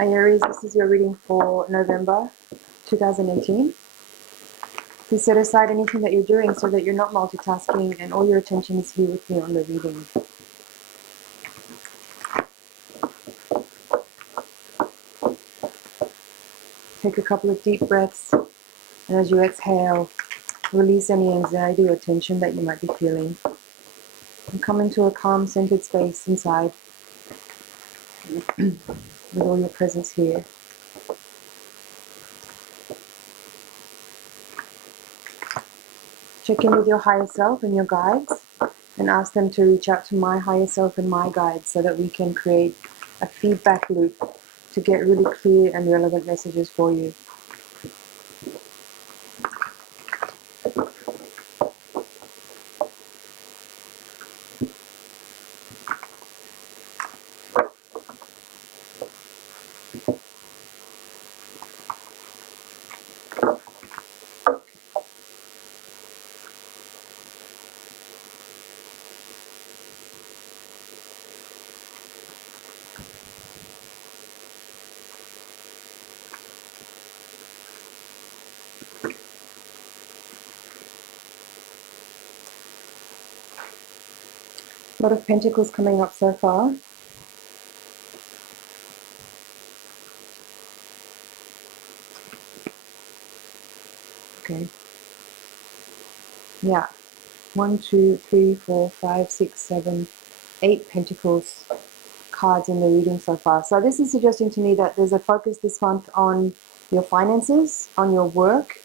Hi Aries, this is your reading for November 2018. Please set aside anything that you're doing so that you're not multitasking and all your attention is here with me on the reading. Take a couple of deep breaths, and as you exhale, release any anxiety or tension that you might be feeling. And come into a calm, centered space inside with all your presence here. Check in with your higher self and your guides and ask them to reach out to my higher self and my guides so that we can create a feedback loop to get really clear and relevant messages for you. A lot of pentacles coming up so far. Okay. Yeah. 1, 2, 3, 4, 5, 6, 7, 8 pentacles cards in the reading so far. So this is suggesting to me that there's a focus this month on your finances, on your work,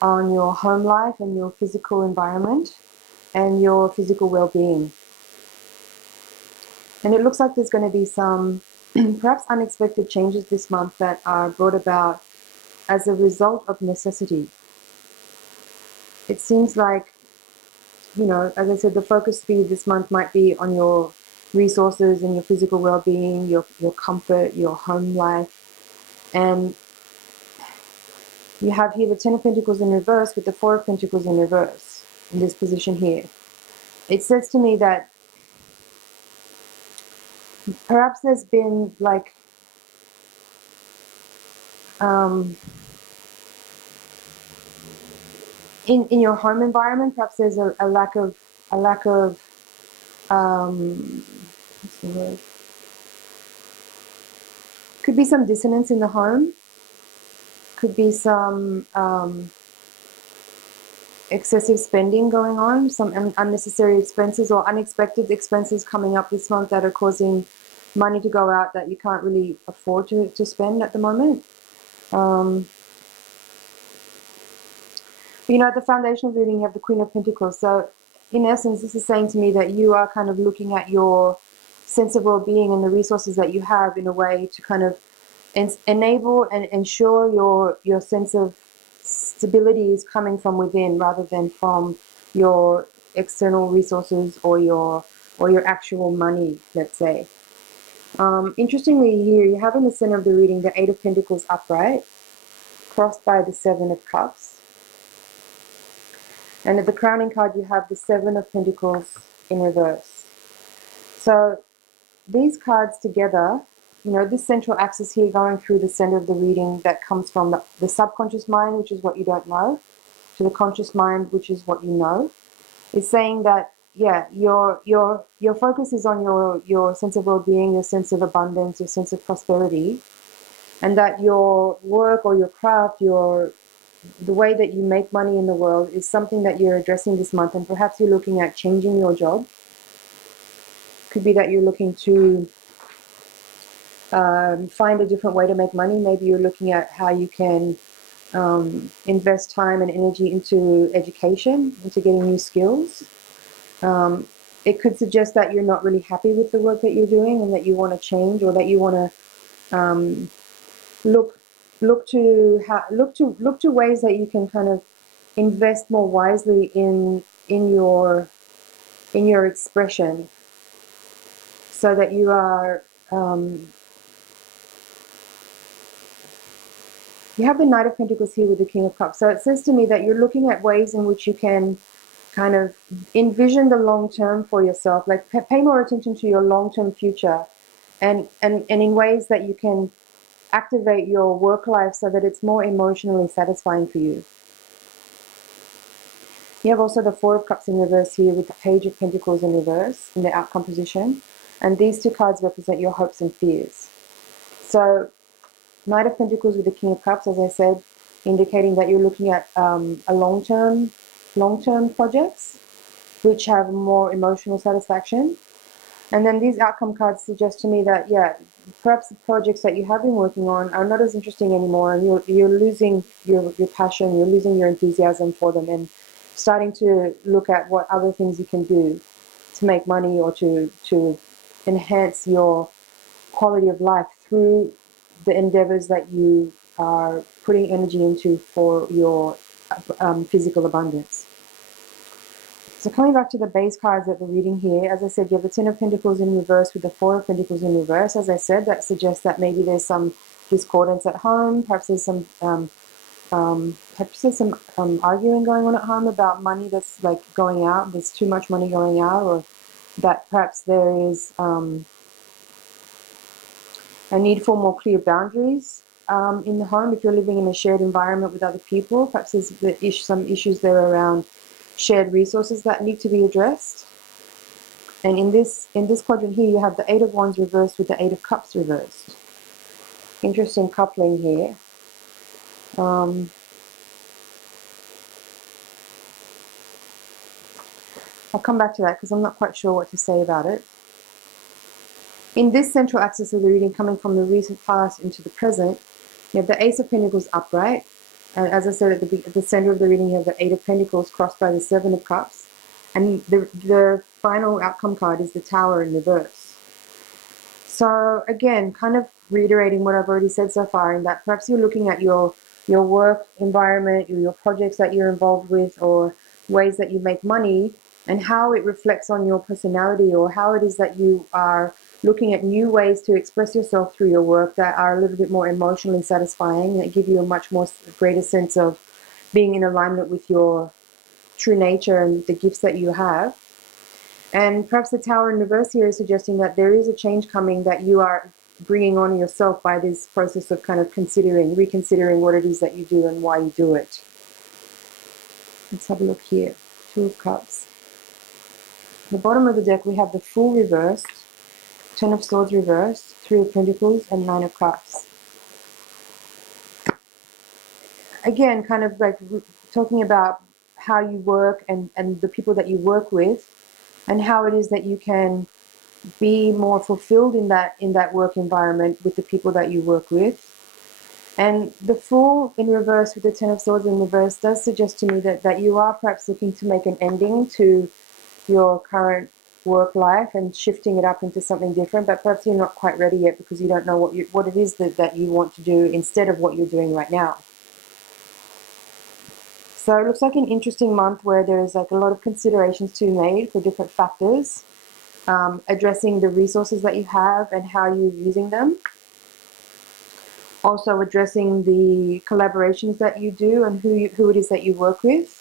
on your home life and your physical environment and your physical well-being. And it looks like there's going to be some perhaps unexpected changes this month that are brought about as a result of necessity. It seems like, you know, as I said, the focus for you this month might be on your resources and your physical well-being, your comfort, your home life. And you have here the Ten of Pentacles in reverse with the Four of Pentacles in reverse in this position here. It says to me that perhaps there's been like in your home environment, perhaps there's a lack of what's the word? Could be some dissonance in the home. Could be some excessive spending going on, some unnecessary expenses or unexpected expenses coming up this month that are causing money to go out that you can't really afford to spend at the moment. You know, at the foundation of the reading, you have the Queen of Pentacles. So in essence, this is saying to me that you are kind of looking at your sense of well-being and the resources that you have in a way to kind of enable and ensure your sense of stability is coming from within rather than from your external resources or your actual money, let's say. Interestingly here, you have in the center of the reading the Eight of Pentacles upright, crossed by the Seven of Cups. And at the crowning card, you have the Seven of Pentacles in reverse. So these cards together, you know, this central axis here going through the center of the reading that comes from the subconscious mind, which is what you don't know, to the conscious mind, which is what you know, is saying that, yeah, your focus is on your sense of well-being, your sense of abundance, your sense of prosperity, and that your work or your craft, the way that you make money in the world is something that you're addressing this month, and perhaps you're looking at changing your job. Could be that you're looking to find a different way to make money. Maybe you're looking at how you can invest time and energy into education, into getting new skills. It could suggest that you're not really happy with the work that you're doing and that you want to change, or that you want to look to ways that you can kind of invest more wisely in your expression, so that you are you have the Knight of Pentacles here with the King of Cups. So it says to me that you're looking at ways in which you can kind of envision the long term for yourself, like pay more attention to your long-term future, and in ways that you can activate your work life so that it's more emotionally satisfying for you. You have also the Four of Cups in reverse here with the Page of Pentacles in reverse in the outcome position. And these two cards represent your hopes and fears. So Knight of Pentacles with the King of Cups, as I said, indicating that you're looking at a long-term projects which have more emotional satisfaction. And then these outcome cards suggest to me that, yeah, perhaps the projects that you have been working on are not as interesting anymore, and you're losing your passion, you're losing your enthusiasm for them, and starting to look at what other things you can do to make money or to enhance your quality of life through the endeavors that you are putting energy into for your physical abundance. So coming back to the base cards at the reading here, as I said, you have the Ten of Pentacles in reverse with the Four of Pentacles in reverse. As I said, that suggests that maybe there's some discordance at home. Perhaps there's some arguing going on at home about money that's like going out. There's too much money going out, or that perhaps there is a need for more clear boundaries in the home. If you're living in a shared environment with other people, perhaps there's some issues there around shared resources that need to be addressed. And in this quadrant here, you have the Eight of Wands reversed with the Eight of Cups reversed. Interesting coupling here. I'll come back to that because I'm not quite sure what to say about it. In this central axis of the reading, coming from the recent past into the present, you have the Ace of Pentacles upright. And as I said, at the center of the reading, you have the Eight of Pentacles crossed by the Seven of Cups. And the final outcome card is the Tower in reverse. So again, kind of reiterating what I've already said so far, in that perhaps you're looking at your work environment, your projects that you're involved with, or ways that you make money, and how it reflects on your personality, or how it is that you are looking at new ways to express yourself through your work that are a little bit more emotionally satisfying, that give you a much more greater sense of being in alignment with your true nature and the gifts that you have. And perhaps the Tower in reverse here is suggesting that there is a change coming that you are bringing on yourself by this process of kind of reconsidering what it is that you do and why you do it. Let's have a look here. Two of Cups. At the bottom of the deck, we have the Fool reversed, Ten of Swords reversed, Three of Pentacles, and Nine of Cups. Again, kind of like talking about how you work and the people that you work with, and how it is that you can be more fulfilled in that work environment with the people that you work with. And the Fool in reverse with the Ten of Swords in reverse does suggest to me that you are perhaps looking to make an ending to your current work life and shifting it up into something different, but perhaps you're not quite ready yet because you don't know what it is that you want to do instead of what you're doing right now. So it looks like an interesting month where there's like a lot of considerations to be made for different factors, addressing the resources that you have and how you're using them. Also addressing the collaborations that you do and who it is that you work with.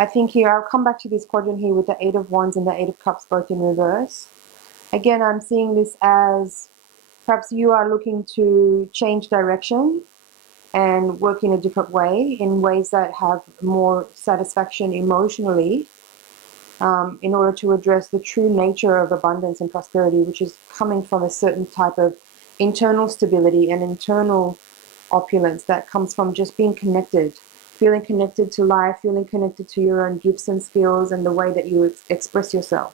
I think here, I'll come back to this quadrant here with the Eight of Wands and the Eight of Cups both in reverse. Again, I'm seeing this as perhaps you are looking to change direction and work in a different way, in ways that have more satisfaction emotionally, in order to address the true nature of abundance and prosperity, which is coming from a certain type of internal stability and internal opulence that comes from just being connected, feeling connected to life, feeling connected to your own gifts and skills and the way that you express yourself.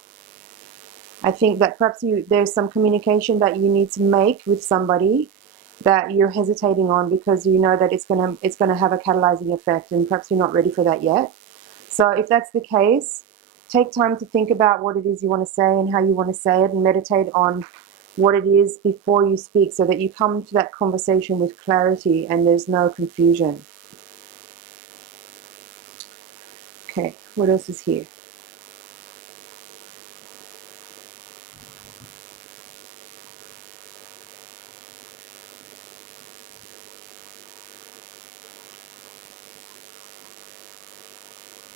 I think that perhaps there's some communication that you need to make with somebody that you're hesitating on because you know that it's gonna have a catalyzing effect, and perhaps you're not ready for that yet. So if that's the case, take time to think about what it is you want to say and how you want to say it, and meditate on what it is before you speak so that you come to that conversation with clarity and there's no confusion. Okay, what else is here?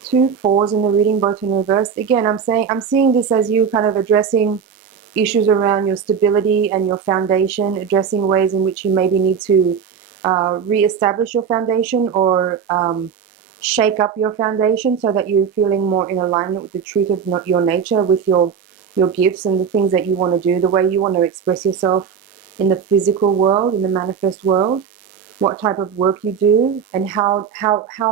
Two fours in the reading, both in reverse. Again, I'm seeing this as you kind of addressing issues around your stability and your foundation, addressing ways in which you maybe need to re-establish your foundation or shake up your foundation so that you're feeling more in alignment with the truth of your nature, with your gifts and the things that you want to do, the way you want to express yourself in the physical world, in the manifest world, what type of work you do, and how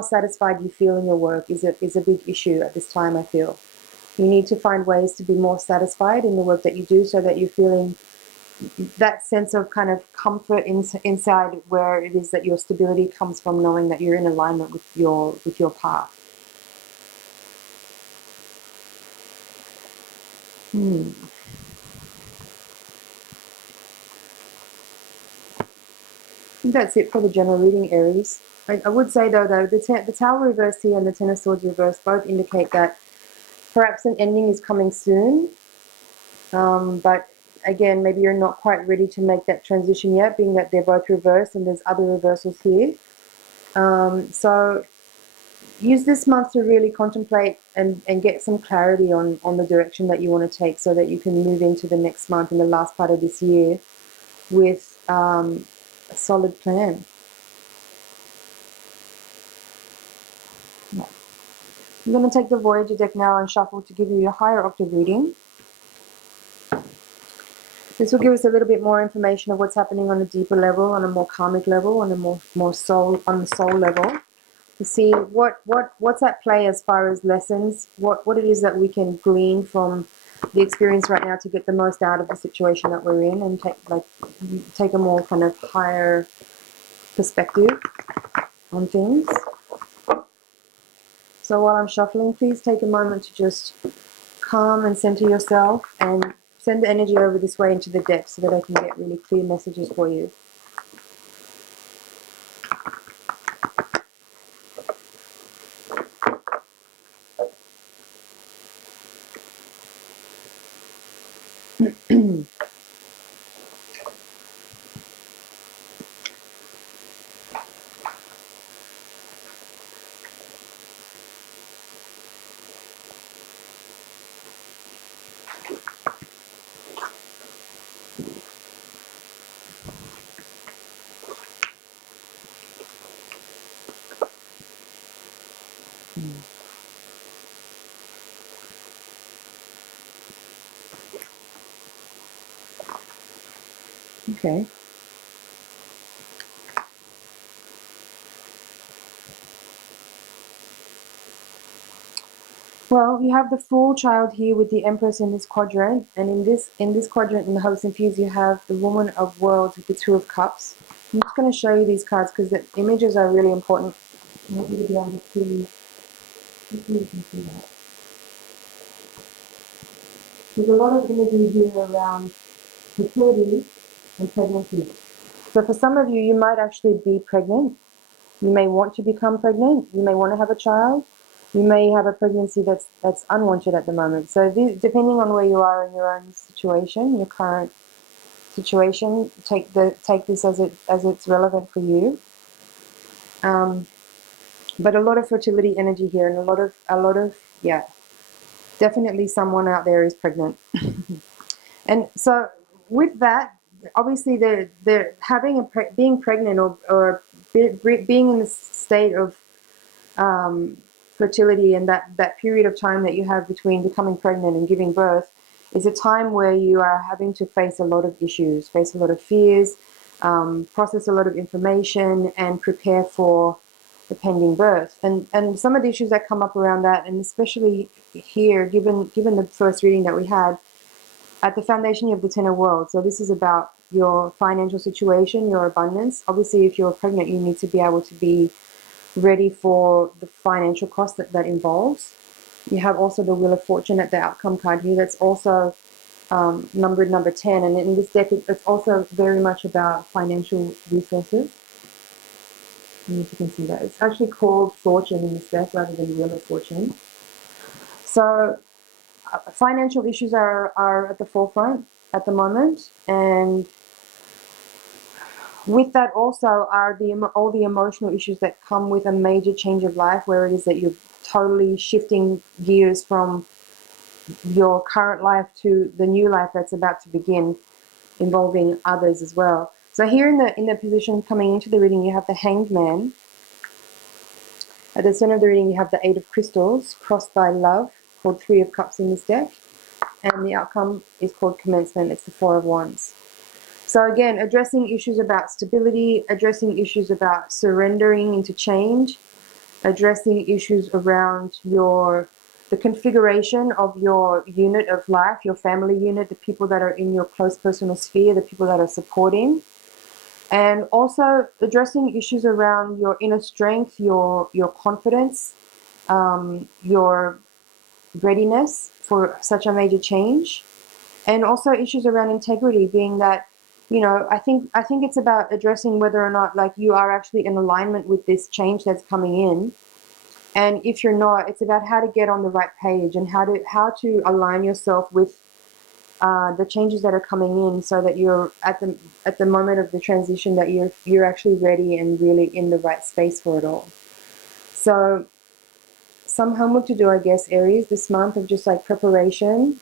satisfied you feel in your work is a big issue at this time, I feel. You need to find ways to be more satisfied in the work that you do so that you're feeling that sense of kind of comfort inside where it is that your stability comes from, knowing that you're in alignment with your path. I think that's it for the general reading, Aries. I would say though the Tower reversed here and the Ten of Swords reversed both indicate that perhaps an ending is coming soon, but again, maybe you're not quite ready to make that transition yet, being that they're both reversed and there's other reversals here. So use this month to really contemplate and get some clarity on the direction that you want to take so that you can move into the next month and the last part of this year with a solid plan. I'm going to take the Voyager deck now and shuffle to give you a higher octave reading. This will give us a little bit more information of what's happening on a deeper level, on a more karmic level, on a more soul level, to see what's at play as far as lessons, what it is that we can glean from the experience right now to get the most out of the situation that we're in, and take a more kind of higher perspective on things. So while I'm shuffling, please take a moment to just calm and center yourself and send the energy over this way into the depths so that I can get really clear messages for you. Okay. Well, you have the Fool child here with the Empress in this quadrant, and in this quadrant in the Hopes Infused, you have the Woman of Worlds with the Two of Cups. I'm just going to show you these cards because the images are really important. I want you to be able to see. Hopefully you can see that. There's a lot of imagery here around fertility and pregnancy. So for some of you, you might actually be pregnant. You may want to become pregnant. You may want to have a child. You may have a pregnancy that's unwanted at the moment. So depending on where you are in your own situation, your current situation, take this as it's relevant for you. But a lot of fertility energy here, and a lot of yeah, definitely someone out there is pregnant. And so with that, obviously they're having being pregnant or being in the state of fertility, and that period of time that you have between becoming pregnant and giving birth is a time where you are having to face a lot of issues, face a lot of fears, process a lot of information, and prepare for the pending birth. And some of the issues that come up around that, and especially here, given the first reading that we had, at the foundation you have the Ten of Worlds. So this is about your financial situation, your abundance. Obviously, if you're pregnant, you need to be able to be ready for the financial cost that involves. You have also the Wheel of Fortune at the outcome card here. That's also numbered number 10. And in this deck, it's also very much about financial resources. And if you can see that, it's actually called Fortune in this deck rather than Wheel of Fortune. So financial issues are at the forefront at the moment, and with that also are all the emotional issues that come with a major change of life, where it is that you're totally shifting gears from your current life to the new life that's about to begin, involving others as well. So here in the position coming into the reading, you have the Hanged Man. At the center of the reading, you have the Eight of Crystals, crossed by Love, called Three of Cups in this deck. And the outcome is called Commencement. It's the Four of Wands. So again, addressing issues about stability, addressing issues about surrendering into change, addressing issues around the configuration of your unit of life, your family unit, the people that are in your close personal sphere, the people that are supporting, and also addressing issues around your inner strength, your confidence, your readiness for such a major change, and also issues around integrity, being that, you know, I think it's about addressing whether or not, like, you are actually in alignment with this change that's coming in. And if you're not, it's about how to get on the right page and how to align yourself with the changes that are coming in, so that you're at the moment of the transition, that you're actually ready and really in the right space for it all. So some homework to do, I guess, Aries, this month, of just like preparation,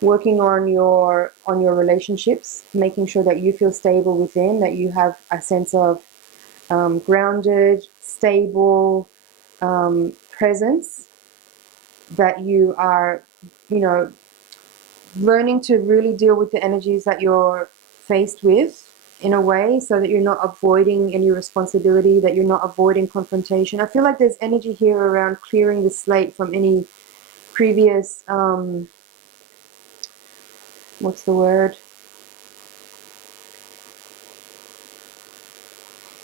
working on your relationships, making sure that you feel stable within, that you have a sense of grounded, stable presence, that you are, you know, learning to really deal with the energies that you're faced with in a way, so that you're not avoiding any responsibility, that you're not avoiding confrontation. I feel like there's energy here around clearing the slate from any previous, what's the word?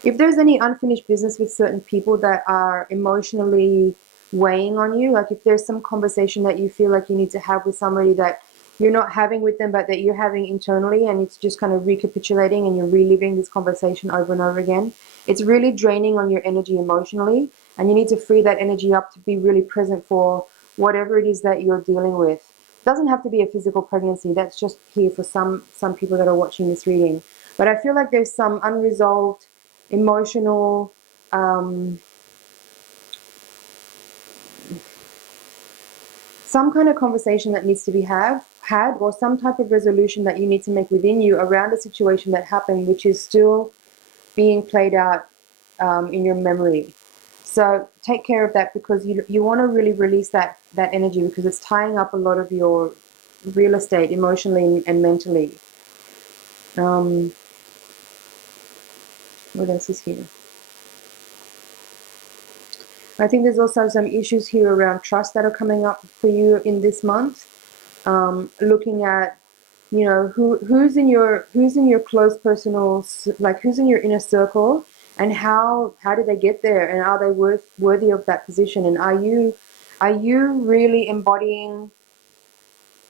If there's any unfinished business with certain people that are emotionally weighing on you, like if there's some conversation that you feel like you need to have with somebody that you're not having with them, but that you're having internally, and it's just kind of recapitulating and you're reliving this conversation over and over again, it's really draining on your energy emotionally, and you need to free that energy up to be really present for whatever it is that you're dealing with. It doesn't have to be a physical pregnancy. That's just here for some people that are watching this reading. But I feel like there's some unresolved emotional some kind of conversation that needs to be had, or some type of resolution that you need to make within you around a situation that happened, which is still being played out in your memory. So take care of that, because you want to really release that energy, because it's tying up a lot of your real estate emotionally and mentally. What else is here? I think there's also some issues here around trust that are coming up for you in this month. Looking at, you know, who's in your close personal, like who's in your inner circle, and how did they get there, and are they worthy of that position, and are you really embodying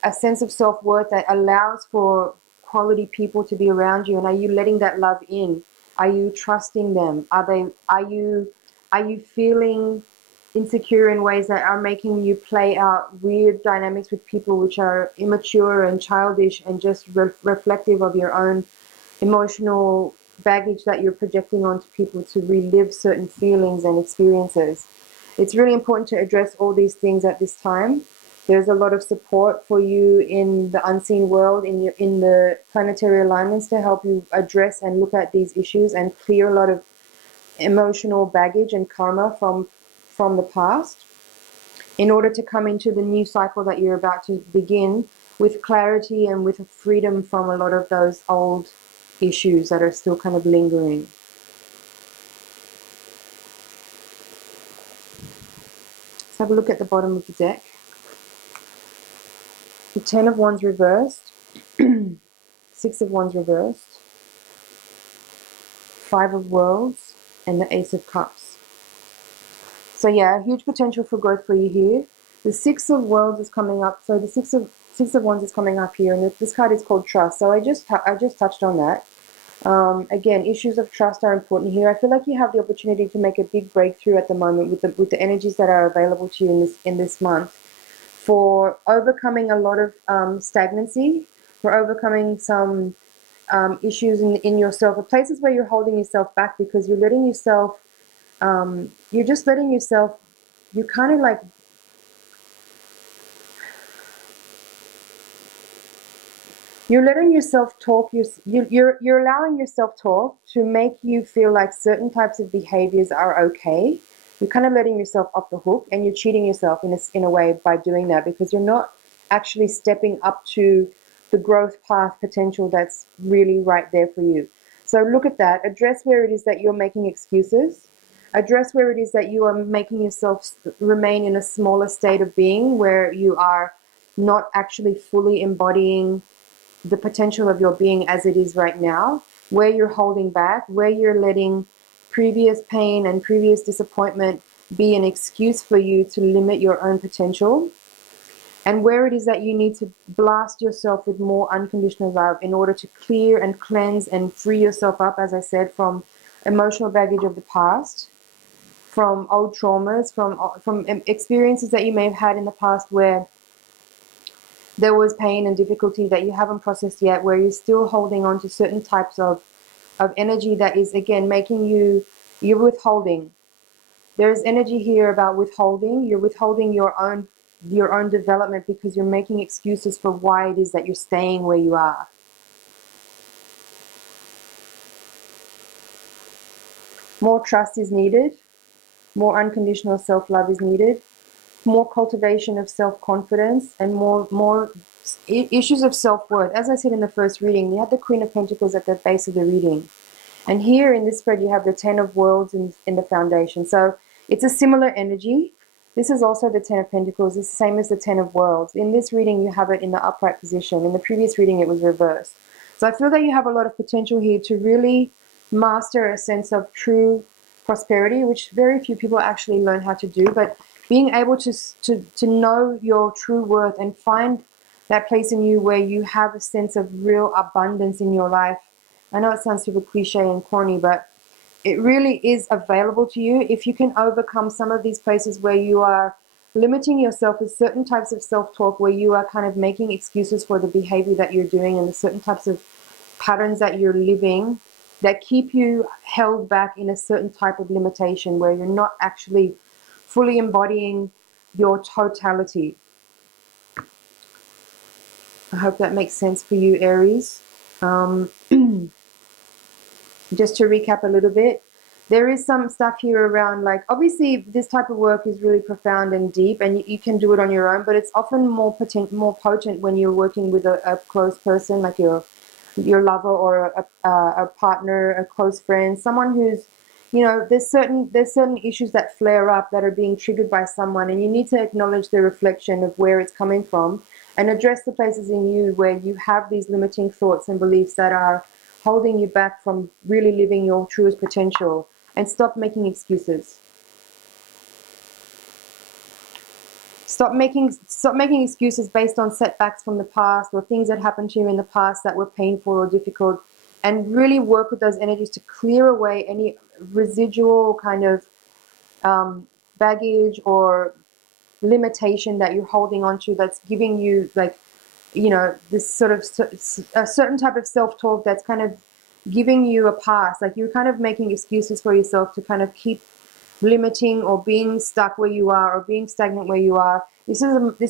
a sense of self-worth that allows for quality people to be around you, and are you letting that love in? Are you trusting them? Are you feeling insecure in ways that are making you play out weird dynamics with people which are immature and childish and just reflective of your own emotional baggage that you're projecting onto people to relive certain feelings and experiences? It's really important to address all these things at this time. There's a lot of support for you in the unseen world, in the planetary alignments, to help you address and look at these issues and clear a lot of emotional baggage and karma from the past, in order to come into the new cycle that you're about to begin with clarity and with a freedom from a lot of those old issues that are still kind of lingering. Let's have a look at the bottom of the deck. The Ten of Wands reversed, Six of Wands reversed, Five of Worlds, and the Ace of Cups. So yeah, huge potential for growth for you here. The Six of Worlds is coming up. So the Six of Wands is coming up here, and this card is called Trust. So I just touched on that. Again, issues of trust are important here. I feel like you have the opportunity to make a big breakthrough at the moment with the energies that are available to you in this month, for overcoming a lot of stagnancy, for overcoming some issues in yourself, or places where you're holding yourself back because you're letting yourself, you're kind of like You're letting yourself talk, you're allowing yourself talk to make you feel like certain types of behaviors are okay. You're kind of letting yourself off the hook, and you're cheating yourself in a way by doing that, because you're not actually stepping up to the growth path potential that's really right there for you. So look at that, address where it is that you're making excuses, address where it is that you are making yourself remain in a smaller state of being where you are not actually fully embodying the potential of your being as it is right now, where you're holding back, where you're letting previous pain and previous disappointment be an excuse for you to limit your own potential, and where it is that you need to blast yourself with more unconditional love in order to clear and cleanse and free yourself up, as I said, from emotional baggage of the past, from old traumas, from experiences that you may have had in the past where there was pain and difficulty that you haven't processed yet, where you're still holding on to certain types of energy that is, again, making you're withholding. There's energy here about withholding. You're withholding your own development because you're making excuses for why it is that you're staying where you are. More trust is needed. More unconditional self-love is needed. More cultivation of self-confidence, and more issues of self-worth. As I said in the first reading, you had the Queen of Pentacles at the base of the reading. And here in this spread, you have the Ten of Worlds in the foundation. So it's a similar energy. This is also the Ten of Pentacles. It's the same as the Ten of Worlds. In this reading, you have it in the upright position. In the previous reading, it was reversed. So I feel that you have a lot of potential here to really master a sense of true prosperity, which very few people actually learn how to do. But being able to know your true worth and find that place in you where you have a sense of real abundance in your life. I know it sounds super cliche and corny, but it really is available to you if you can overcome some of these places where you are limiting yourself with certain types of self-talk, where you are kind of making excuses for the behavior that you're doing and the certain types of patterns that you're living that keep you held back in a certain type of limitation where you're not actually fully embodying your totality. I hope that makes sense for you, Aries. Just to recap a little bit, there is some stuff here around, like, obviously this type of work is really profound and deep, and you can do it on your own, but it's often more potent when you're working with a close person, like your lover or a partner, a close friend, someone who's, you know, there's certain issues that flare up that are being triggered by someone, and you need to acknowledge the reflection of where it's coming from and address the places in you where you have these limiting thoughts and beliefs that are holding you back from really living your truest potential, and stop making excuses. Stop making excuses based on setbacks from the past or things that happened to you in the past that were painful or difficult, and really work with those energies to clear away any residual kind of baggage or limitation that you're holding on to, that's giving you, like, you know, this sort of a certain type of self-talk that's kind of giving you a pass. Like, you're kind of making excuses for yourself to kind of keep limiting or being stuck where you are or being stagnant where you are. This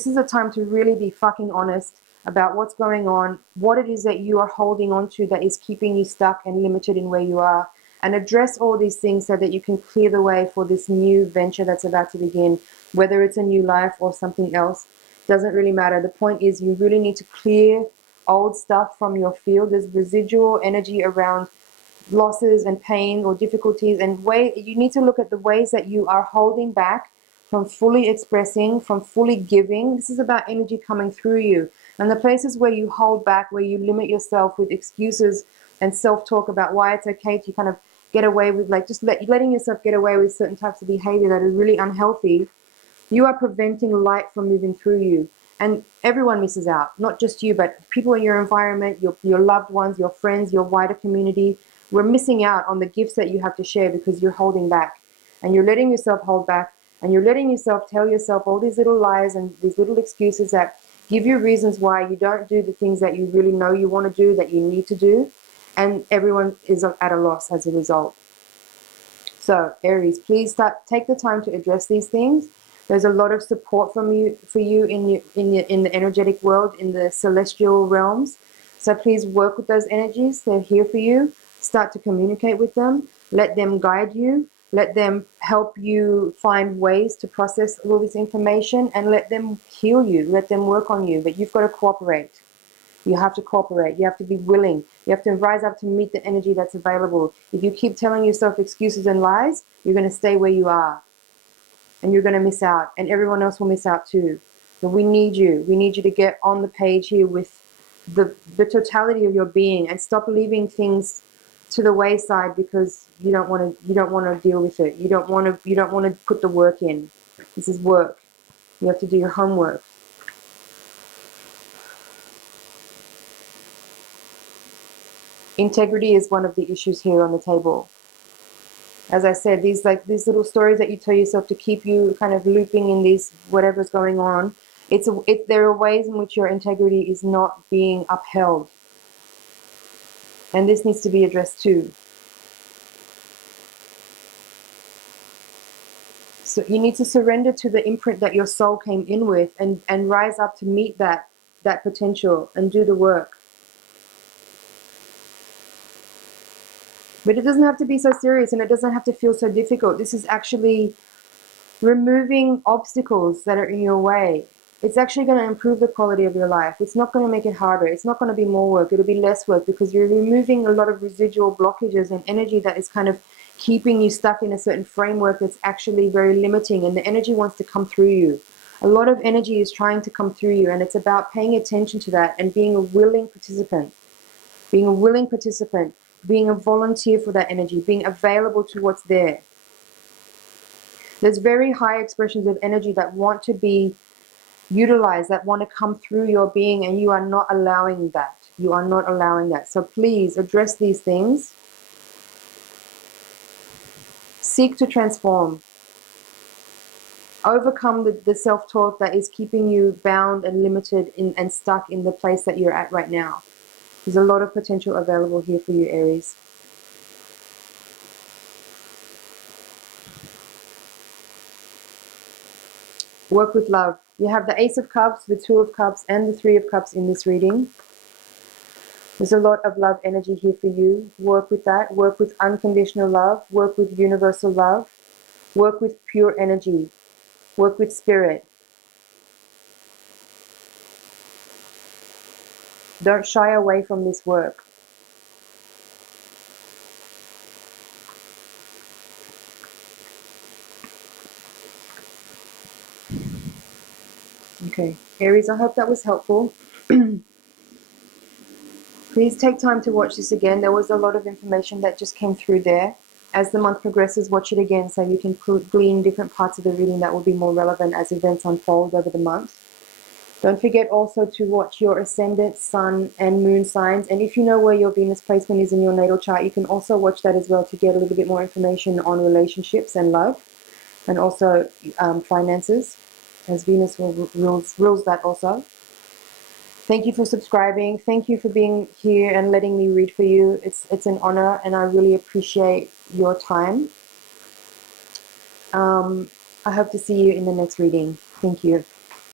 is a time to really be fucking honest about what's going on, what it is that you are holding on to that is keeping you stuck and limited in where you are, and address all these things so that you can clear the way for this new venture that's about to begin. Whether it's a new life or something else, doesn't really matter. The point is, you really need to clear old stuff from your field. There's residual energy around losses and pain or difficulties, and you need to look at the ways that you are holding back from fully expressing, from fully giving. This is about energy coming through you, and the places where you hold back, where you limit yourself with excuses and self-talk about why it's okay to kind of get away with, like, just letting yourself get away with certain types of behavior that are really unhealthy. You are preventing light from moving through you, and everyone misses out, not just you, but people in your environment, your loved ones, your friends, your wider community. We're missing out on the gifts that you have to share because you're holding back, and you're letting yourself hold back, and you're letting yourself tell yourself all these little lies and these little excuses that give you reasons why you don't do the things that you really know you want to do, that you need to do, and everyone is at a loss as a result. So Aries, please take the time to address these things. There's a lot of support for you in the energetic world, in the celestial realms. So please work with those energies. They're here for you. Start to communicate with them. Let them guide you. Let them help you find ways to process all this information, and let them heal you. Let them work on you. But you've got to cooperate. You have to cooperate. You have to be willing. You have to rise up to meet the energy that's available. If you keep telling yourself excuses and lies, you're going to stay where you are. And you're going to miss out. And everyone else will miss out too. But we need you. We need you to get on the page here with the totality of your being, and stop leaving things to the wayside because you don't want to deal with it. You don't want to put the work in. This is work. You have to do your homework. Integrity is one of the issues here on the table. As I said, these little stories that you tell yourself to keep you kind of looping in these whatever's going on. There are ways in which your integrity is not being upheld. And this needs to be addressed too. So you need to surrender to the imprint that your soul came in with, and rise up to meet that potential and do the work. But it doesn't have to be so serious, and it doesn't have to feel so difficult. This is actually removing obstacles that are in your way. It's actually going to improve the quality of your life. It's not going to make it harder. It's not going to be more work. It'll be less work, because you're removing a lot of residual blockages and energy that is kind of keeping you stuck in a certain framework that's actually very limiting, and the energy wants to come through you. A lot of energy is trying to come through you, and it's about paying attention to that and being a willing participant. Being a willing participant, being a volunteer for that energy, being available to what's there. There's very high expressions of energy that want to be utilized, that want to come through your being, and you are not allowing that. You are not allowing that. So please address these things. Seek to transform. Overcome the self-talk that is keeping you bound and limited and stuck in the place that you're at right now. There's a lot of potential available here for you, Aries. Work with love. You have the Ace of Cups, the Two of Cups, and the Three of Cups in this reading. There's a lot of love energy here for you. Work with that. Work with unconditional love. Work with universal love. Work with pure energy. Work with spirit. Don't shy away from this work. Okay, Aries, I hope that was helpful. Please take time to watch this again. There was a lot of information that just came through there. As the month progresses, watch it again so you can glean different parts of the reading that will be more relevant as events unfold over the month. Don't forget also to watch your ascendant, sun, and moon signs. And if you know where your Venus placement is in your natal chart, you can also watch that as well to get a little bit more information on relationships and love, and also finances, as Venus rules that also. Thank you for subscribing. Thank you for being here and letting me read for you. It's an honor, and I really appreciate your time. I hope to see you in the next reading. Thank you.